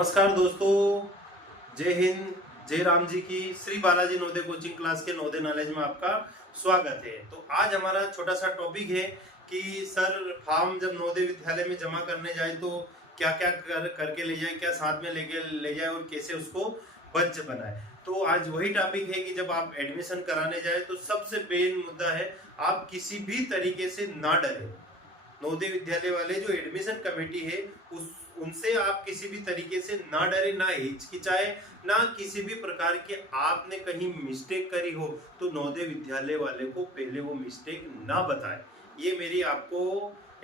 नमस्कार दोस्तों, जय हिंद, जय राम जी की। श्री बालाजी नवोदय कोचिंग क्लास के नवोदय नॉलेज में आपका स्वागत है। तो आज हमारा छोटा सा टॉपिक है कि सर फॉर्म जब नवोदय विद्यालय में जमा करने जाए तो क्या क्या करके ले जाए, क्या साथ में लेके ले जाए और कैसे उसको बच बनाए। तो आज वही टॉपिक है कि जब आप एडमिशन कराने जाए तो सबसे मेन मुद्दा है आप किसी भी तरीके से ना डरे। नवोदय विद्यालय वाले जो एडमिशन कमेटी है उस उनसे आप किसी भी तरीके से ना डरे, ना हिचकिचाए, ना किसी भी प्रकार के आपने कहीं मिस्टेक करी हो तो नवोदय विद्यालय वाले को पहले वो मिस्टेक ना बताए। ये मेरी आपको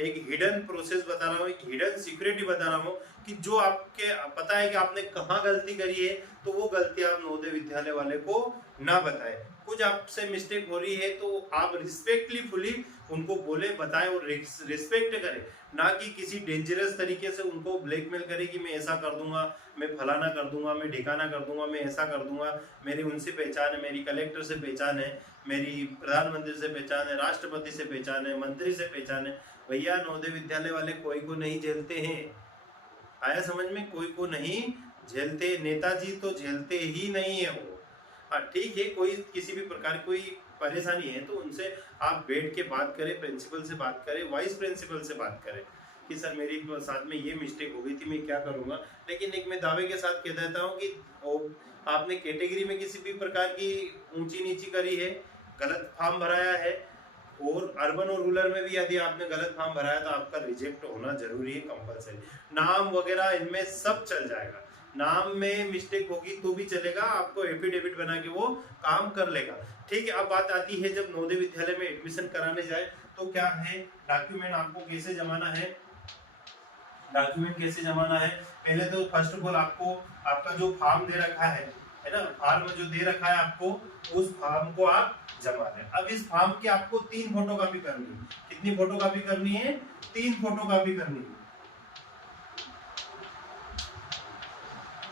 एक हिडन प्रोसेस बता रहा हूँ, एक हिडन सिक्योरिटी बता रहा हूँ कि जो आपके पता है कि आपने कहाँ गलती करी है तो वो गलती आप नवोदय विद्यालय वाले को ना बताए। कुछ आपसे मिस्टेक हो रही है तो आप रिस्पेक्टफुली उनको बोले, बताएं और रिस्पेक्ट करें, ना कि किसी डेंजरस तरीके से उनको ब्लैकमेल करे कि मैं ऐसा कर दूंगा, मैं फलाना कर दूंगा, मैं ढिकाना कर दूंगा, मैं ऐसा कर दूंगा, मेरी उनसे पहचान है, मेरी कलेक्टर से पहचान है, मेरी प्रधानमंत्री से पहचान है, राष्ट्रपति से पहचान है, मंत्री से पहचान है। भैया नवोदय विद्यालय वाले कोई को नहीं झेलते हैं। आया समझ में? कोई को नहीं झेलते। नेताजी तो झेलते ही नहीं है वो। हाँ ठीक है, कोई किसी भी प्रकार कोई परेशानी है तो उनसे आप बैठ के बात करें, प्रिंसिपल से बात करें, वाइस प्रिंसिपल से बात करें कि सर मेरी साथ में ये मिस्टेक हो गई थी, मैं क्या करूंगा। लेकिन एक मैं दावे के साथ कह देता हूँ कि आपने कैटेगरी में किसी भी प्रकार की ऊंची नीची करी है, गलत फॉर्म भराया है, और अर्बन और रूरल में भी यदि आपने गलत फॉर्म भराया तो आपका रिजेक्ट होना जरूरी है, कंपलसरी। नाम वगैरह इनमें सब चल जाएगा, नाम में मिस्टेक होगी तो भी चलेगा, आपको एफिडेविट बना के वो काम कर लेगा। ठीक है, अब बात आती है जब नवोदय विद्यालय में एडमिशन कराने जाए तो क्या है, डॉक्यूमेंट आपको कैसे जमाना है। डॉक्यूमेंट कैसे जमाना है, पहले तो फर्स्ट ऑफ ऑल आपको आपका जो फॉर्म दे रखा है ना, फॉर्म जो दे रखा है आपको, उस फॉर्म को आप जमा दें। अब इस फॉर्म की आपको 3 फोटोकॉपी करनी है। कितनी फोटोकॉपी करनी है? 3 फोटोकॉपी करनी है।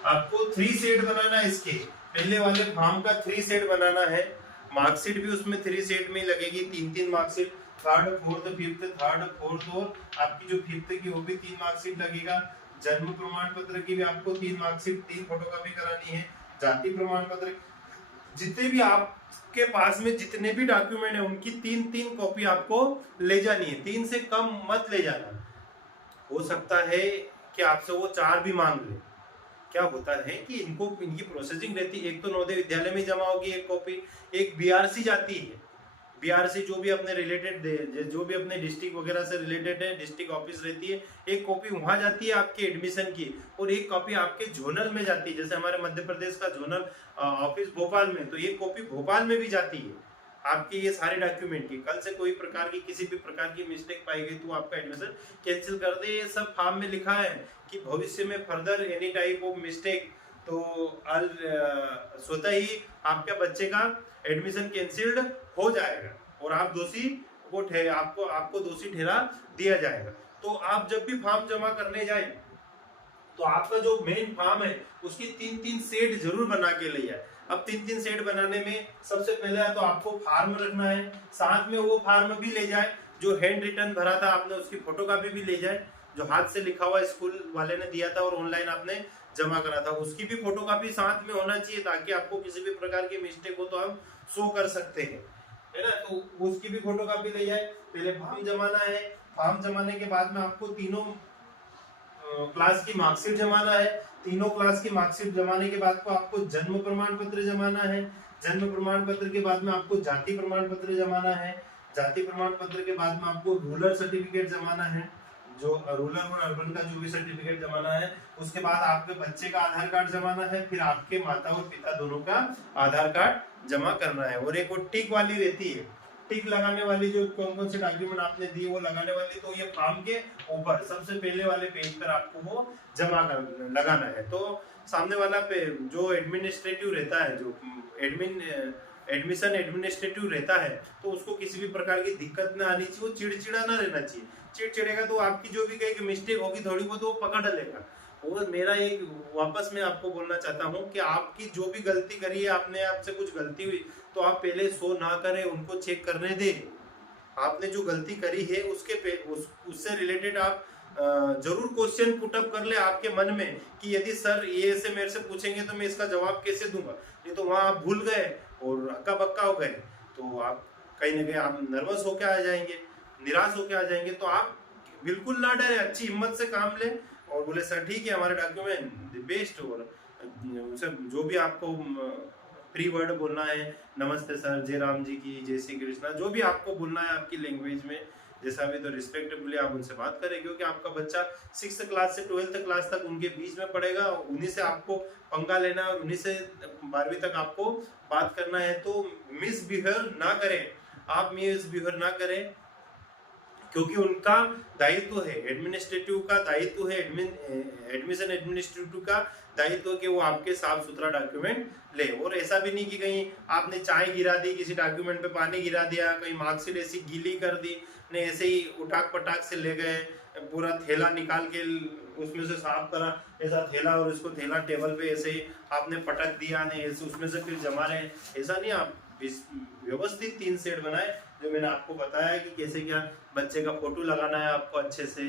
आपको 3 सेट बनाना है। इसके पहले वाले फॉर्म का 3 सेट बनाना है। मार्कशीट भी उसमें 3 सेट में लगेगी, 3-3 marksheet, third fourth fifth, third fourth, और आपकी जो फिफ्थ की वो भी 3 मार्कशीट लगेगा। जन्म प्रमाण पत्र की भी आपको 3 मार्कशीट, 3 फोटोकॉपी करानी है। जाति प्रमाण पत्र, जितने भी आपके पास में जितने भी डॉक्यूमेंट है उनकी 3-3 कॉपी आपको ले जानी है। 3 से कम मत ले जाना। हो सकता है कि आपसे वो 4 भी मांग ले। क्या होता है कि इनकी प्रोसेसिंग रहती है। एक तो नवोदय विद्यालय में जमा होगी एक कॉपी, एक बीआरसी जाती है। बीआरसी जो भी अपने रिलेटेड, जो भी अपने डिस्ट्रिक्ट वगैरह से रिलेटेड है, डिस्ट्रिक्ट ऑफिस रहती है, एक कॉपी वहां जाती है आपके एडमिशन की, और एक कॉपी आपके जोनल में जाती है। जैसे हमारे मध्य प्रदेश का जोनल ऑफिस भोपाल में, तो ये कॉपी भोपाल में भी जाती है आपकी, ये सारे डॉक्यूमेंट की। कल से कोई प्रकार की किसी भी प्रकार की मिस्टेक पाई गई तो आपका एडमिशन कैंसिल कर दे। ये सब फॉर्म में लिखा है कि भविष्य में further any type of mistake तो स्वतः ही आपके बच्चे का एडमिशन कैंसिल्ड हो जाएगा और आप दोषी को आपको दोषी ठहरा दिया जाएगा। तो आप जब भी फॉर्म जमा करने जाए तो आपका जो मेन फॉर्म है उसकी 3-3 सेट जरूर बना के ले जाए। अब 3-3 सेट बनाने में सबसे पहले तो आपको फॉर्म रखना है, साथ में वो फॉर्म भी ले जाए जो हैंड रिटन भरा था आपने, उसकी फोटोकॉपी भी ले जाए। जो हाथ से लिखा हुआ स्कूल वाले ने दिया था और ऑनलाइन आपने जमा करा था, उसकी भी फोटोकॉपी साथ में होना चाहिए, ताकि आपको किसी भी प्रकार की मिस्टेक हो तो हम शो कर सकते हैं, है ना। तो उसकी भी फोटोकॉपी ले जाए। पहले फॉर्म जमाना है। फॉर्म जमाने के बाद में आपको तीनों क्लास की मार्कशीट जमाना है। तीनों क्लास की मार्कशीट जमाने के बाद को आपको जन्म प्रमाण पत्र जमाना है। जन्म प्रमाण पत्र के बाद में आपको जाति प्रमाण पत्र जमाना है। जाति प्रमाण पत्र के बाद में आपको रूरल सर्टिफिकेट जमाना है, जो रूरल और अर्बन का जो भी सर्टिफिकेट जमाना है। उसके बाद आपके बच्चे का आधार कार्ड जमाना है, फिर आपके माता और पिता दोनों का आधार कार्ड जमा करना है। और एक वो टिक वाली रहती है, टिक लगाने वाली, जो कौन कौन से डॉक्यूमेंट आपने दिए वो लगाने वाली, तो ये फॉर्म के ऊपर सबसे पहले वाले पेज पर आपको वो जमा कर लगाना है। तो सामने वाला पे जो एडमिनिस्ट्रेटिव रहता है, जो एडमिशन एडमिनिस्ट्रेटिव रहता है, तो उसको किसी भी प्रकार की दिक्कत ना आनी चाहिए, वो चिड़चिड़ा ना रहना चाहिए। चिड़चिड़ेगा तो आपकी जो भी कहीं मिस्टेक होगी थोड़ी बहुत वो पकड़ लेगा। और मेरा एक वापस मैं आपको बोलना चाहता हूँ कि आपकी जो भी गलती करी है, आपने आपसे कुछ गलती हुई तो आप पहले शो ना करें, उनको चेक करने दें। आपने जो गलती करी है उससे रिलेटेड आप जरूर क्वेश्चन पुटअप कर ले आपके मन में कि यदि सर ये से मेरे से पूछेंगे तो मैं इसका जवाब कैसे दूंगा, नहीं तो वहां आप भूल गए और हक्का बक्का हो गए तो आप कहीं ना कहीं आप नर्वस होके आ जाएंगे, निराश होके आ जाएंगे। तो आप बिल्कुल ना डरे, अच्छी हिम्मत से काम ले और बोले सर ठीक है हमारे डॉक्यूमेंट बेस्ट, और जो भी आपको प्री वर्ड बोलना है, नमस्ते सर, जय राम जी की, जय श्री कृष्णा, जो भी आपको बोलना है आपकी लैंग्वेज में जैसा भी, तो रिस्पेक्टफुली आप उनसे बात करें, क्योंकि आपका बच्चा 6th क्लास से 12th क्लास तक उनके बीच में पढ़ेगा, उन्हीं से आपको पंगा लेना है और उन्हीं से 12वीं तक आपको बात करना है। तो मिसबिहेव ना करें, आप मिसबिहेव ना करें, क्योंकि उनका दायित्व है, एडमिनिस्ट्रेटिव का दायित्व है, एडमिशन एडमिनिस्ट्रेटिव का दायित्व कि वो आपके साफ सुथरा डॉक्यूमेंट ले। और ऐसा भी नहीं कि कहीं आपने चाय गिरा दी, किसी डॉक्यूमेंट पे पानी गिरा दिया, कहीं मार्कशीट ऐसी गीली कर दी, ने ऐसे ही उठाक पटाक से ले गए, पूरा थैला निकाल के उसमें से साफ करा ऐसा थैला, और उसको थैला टेबल पे ऐसे ही आपने पटक दिया, ने ऐसे उसमें से फिर जमा रहे, ऐसा नहीं। आप व्यवस्थित 3 सेट बनाए, जो मैंने आपको बताया कि कैसे क्या बच्चे का फोटो लगाना है आपको अच्छे से,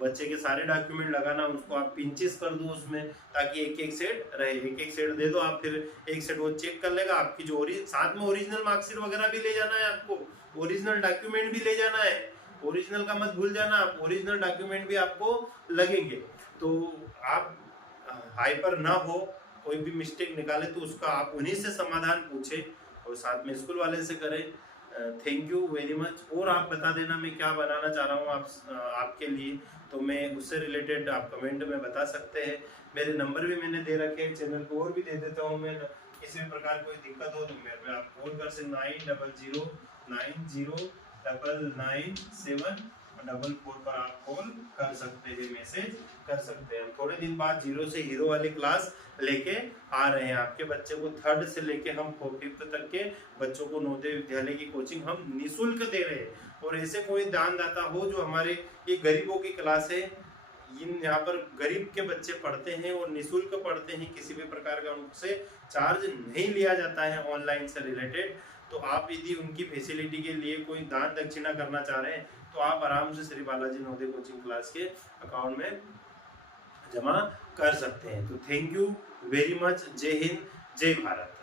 बच्चे के सारे डॉक्यूमेंट लगाना, उसको आप पिंचेस कर दो उसमें, ताकि एक एक सेट रहे, एक एक सेट दे दो आप, फिर एक सेट वो चेक कर लेगा आपकी जो साथ में ओरिजिनल मार्कशीट वगैरह भी ले जाना है आपको, ओरिजिनल डॉक्यूमेंट भी ले जाना है, ओरिजिनल का मत भूल जाना आप, ओरिजिनल डॉक्यूमेंट भी आपको लगेंगे। तो आप हाइपर ना हो, कोई भी मिस्टेक निकाले तो उसका आप उन्हीं से समाधान पूछे और साथ में स्कूल वाले से करें। Thank you very much. और आप बता देना मैं क्या बनाना चाह रहा हूँ आपके लिए, तो मैं उससे रिलेटेड आप कमेंट में बता सकते हैं। मेरे नंबर भी मैंने दे रखे हैं चैनल को, और भी दे देता हूँ मैं, किसी भी प्रकार कोई दिक्कत हो तो मेरे पे आप कॉल कर सकते, 9009099744 पर आप कॉल कर सकते हैं, मैसेज कर सकते हैं। थोड़े दिन बाद 0 से हीरो वाली क्लास लेके आ रहे हैं, आपके बच्चे को 3rd से लेके हम 5th तक के बच्चों को नवोदय विद्यालय की कोचिंग हम निःशुल्क दे रहे हैं। और ऐसे कोई दानदाता हो जो हमारे ये गरीबों की क्लास है, यहाँ पर गरीब के बच्चे पढ़ते हैं और निःशुल्क पढ़ते हैं, किसी भी प्रकार का उनसे चार्ज नहीं लिया जाता है ऑनलाइन से रिलेटेड। तो आप यदि उनकी फैसिलिटी के लिए कोई दान दक्षिणा करना चाह रहे हैं तो आप आराम से श्री बालाजी नवोदय कोचिंग क्लास के अकाउंट में जमा कर सकते हैं। तो थैंक यू वेरी मच। जय हिंद, जय भारत।